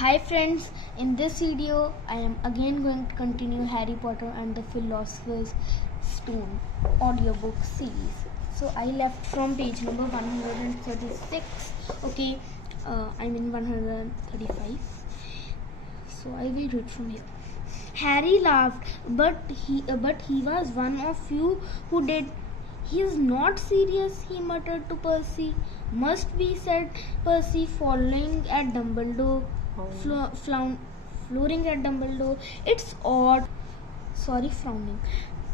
Hi friends, in this video I am again going to continue Harry Potter and the Philosopher's Stone audiobook series. So I left from page number 136. Okay, I'm in 135. So I will read from here. Harry laughed, but he was one of you who did. He is not serious, he muttered to Percy. Must be, said Percy, following at Dumbledore. Flooring at Dumbledore. It's odd. Sorry, frowning.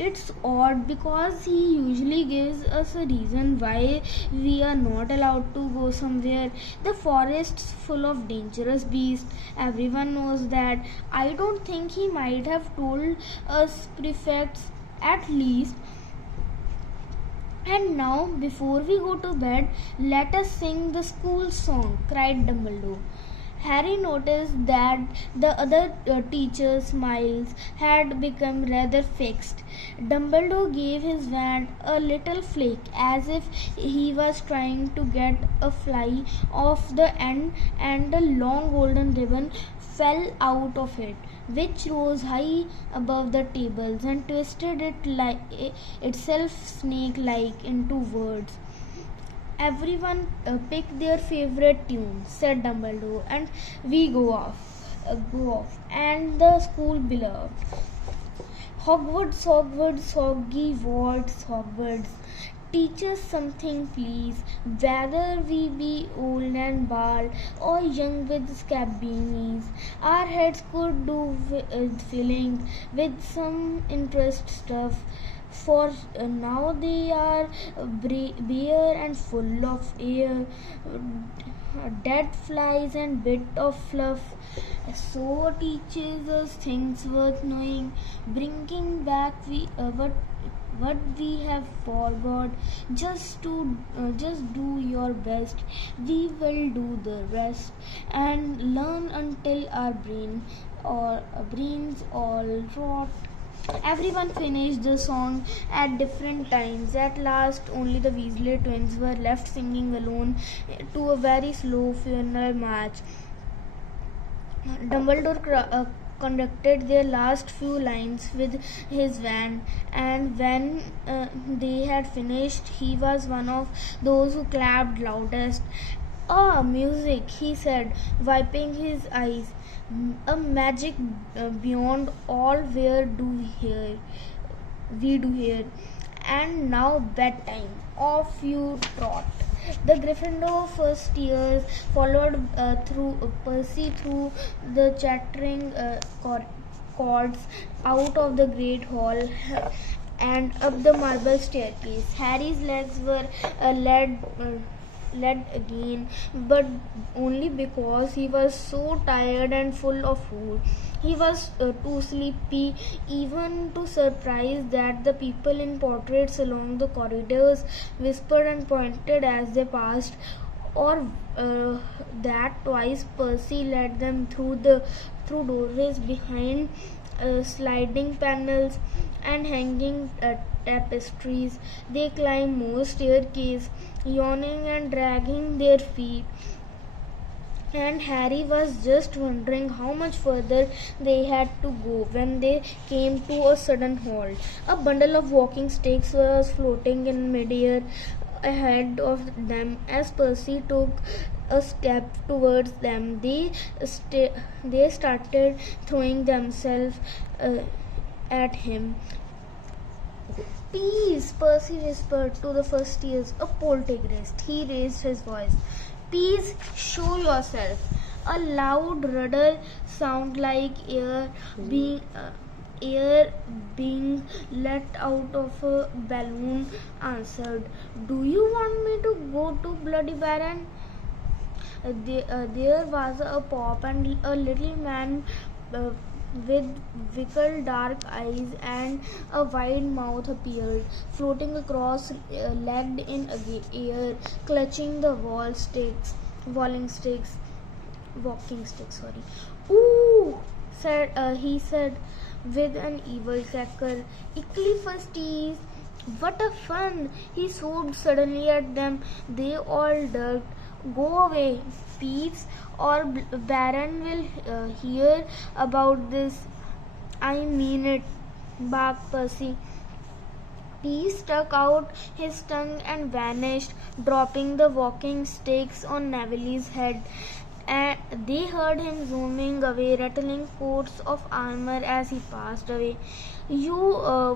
It's odd because he usually gives us a reason why we are not allowed to go somewhere. The forest's full of dangerous beasts. Everyone knows that. I don't think he might have told us prefects, at least. And now, before we go to bed, let us sing the school song, cried Dumbledore. Harry noticed that the other teacher's smiles had become rather fixed. Dumbledore gave his wand a little flick as if he was trying to get a fly off the end, and a long golden ribbon fell out of it, which rose high above the tables and twisted itself snake-like into words. Everyone pick their favorite tune, said Dumbledore, and we go off. And the school beloved. Hogwarts, Hogwarts, Hogwarts, Hogwarts. Teach us something, please, whether we be old and bald or young with scabies. Our heads could do filling with some interest stuff, for now they are bare and full of air, dead flies and bit of fluff. So teaches us things worth knowing, bringing back what we have forgot. Just do your best. We will do the rest and learn until our brains all rot. Everyone finished the song at different times. At last, only the Weasley twins were left singing alone to a very slow funeral march. Dumbledore conducted their last few lines with his wand, and when they had finished, he was one of those who clapped loudest. "Ah, music," he said, wiping his eyes. "A magic beyond all we do here. And now bedtime. Off you trot." The Gryffindor first years followed through Percy through the chattering cords, out of the great hall and up the marble staircase. Harry's legs were led again, but only because he was so tired and full of food. He was too sleepy even to surprise that the people in portraits along the corridors whispered and pointed as they passed, or that twice Percy led them through doorways behind sliding panels and hanging tapestries. They climbed more staircases, yawning and dragging their feet, and Harry was just wondering how much further they had to go when they came to a sudden halt. A bundle of walking sticks was floating in midair ahead of them. As Percy took a step towards them, they started throwing themselves at him. "Peace," Percy whispered to the first years, a poltergeist. He raised his voice. "Peace, show yourself." A loud rudder sound like air being let out of a balloon answered. "Do you want me to go to Bloody Baron?" There was a pop, and a little man with wicked dark eyes and a wide mouth appeared, floating across, legged in air, clutching the walking sticks. "Ooh," he said with an evil cackle. "Ecclesfiastes, what a fun!" He swooped suddenly at them. They all ducked. Go away, Peeves, or Baron will hear about this. I mean it, barked Percy. Peeves stuck out his tongue and vanished, dropping the walking sticks on Neville's head. And they heard him zooming away, rattling coats of armor as he passed away. You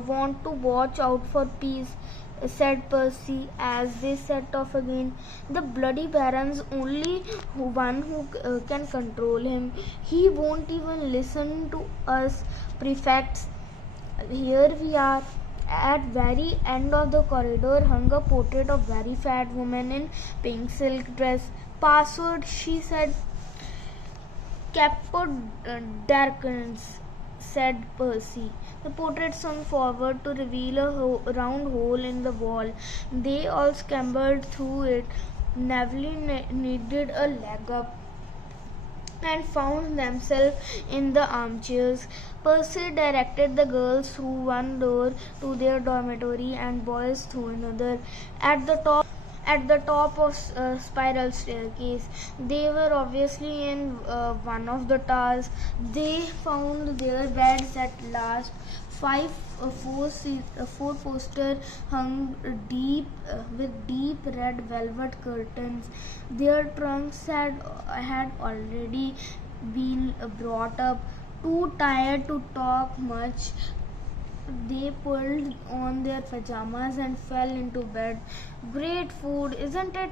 want to watch out for Peeves, said Percy as they set off again. The bloody Baron's only one who can control him. He won't even listen to us prefects. Here we are. At very end of the corridor hung a portrait of very fat woman in pink silk dress. Password, she said. Capoddarkins, said Percy. The portrait swung forward to reveal a round hole in the wall. They all scampered through it. Neville needed a leg up and found themselves in the armchairs. Percy directed the girls through one door to their dormitory and boys through another. At the top of a spiral staircase, they were obviously in one of the towers. They found their beds at last. Four poster hung deep with deep red velvet curtains. Their trunks had already been brought up. Too tired to talk much, they pulled on their pajamas and fell into bed. Great food, isn't it?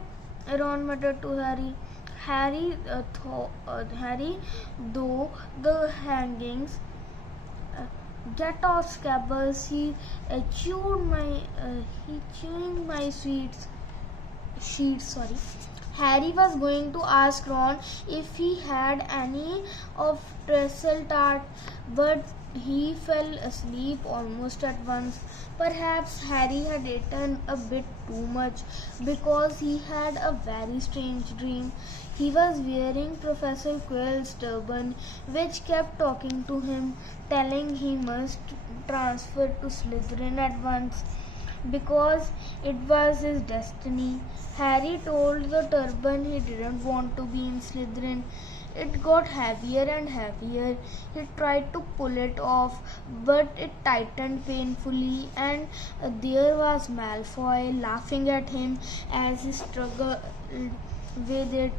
Ron muttered to Harry. Harry, though the hangings. Get off, Scabbers! He chewing my sheets. Sorry. Harry was going to ask Ron if he had any of trestle tart, but he fell asleep almost at once. Perhaps Harry had eaten a bit too much because he had a very strange dream. He was wearing Professor Quirrell's turban, which kept talking to him, telling he must transfer to Slytherin at once because it was his destiny. Harry told the turban he didn't want to be in Slytherin. It got heavier and heavier. He tried to pull it off, but it tightened painfully, and there was Malfoy laughing at him as he struggled with it.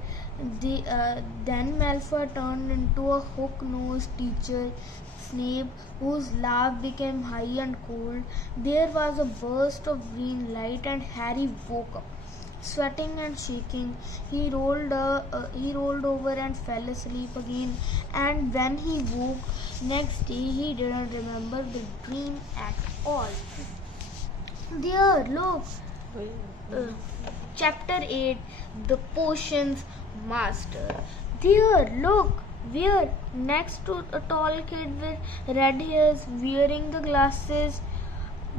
Then Malfoy turned into a hook-nosed teacher, Snape, whose laugh became high and cold. There was a burst of green light, and Harry woke up. Sweating and shaking, he rolled over and fell asleep again. And when he woke next day, he didn't remember the dream at all. There, look. Uh, Chapter 8: The Potions Master. There, look. Where? Next to a tall kid with red hairs, wearing the glasses.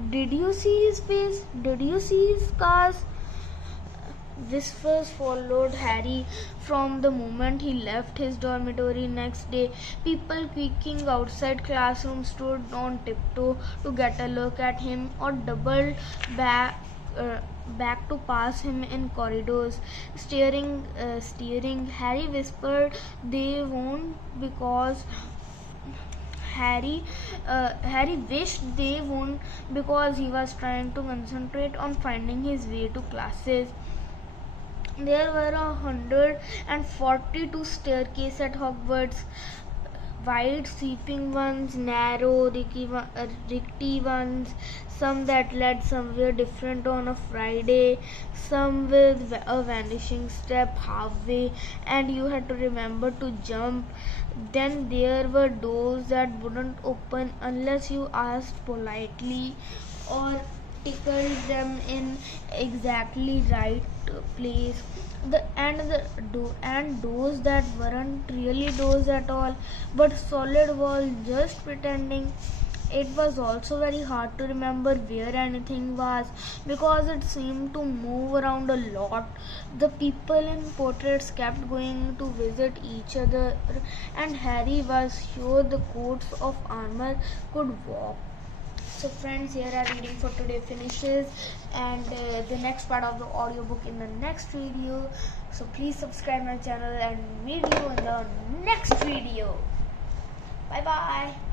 Did you see his face? Did you see his scars? Whispers followed Harry from the moment he left his dormitory next day. People peeking outside classrooms stood on tiptoe to get a look at him or doubled back to pass him in corridors, staring. Harry whispered they won't because Harry wished they won't because he was trying to concentrate on finding his way to classes. There were 142 staircases at Hogwarts, wide sweeping ones, narrow, rickety ones, some that led somewhere different on a Friday, some with a vanishing step halfway, and you had to remember to jump. Then there were doors that wouldn't open unless you asked politely or tickled them in exactly right place. And doors that weren't really doors at all, but solid walls just pretending. It was also very hard to remember where anything was because it seemed to move around a lot. The people in portraits kept going to visit each other, and Harry was sure the coats of armor could walk. So friends, here our reading for today finishes, and the next part of the audiobook in the next video. So please subscribe my channel and meet you in the next video. Bye bye.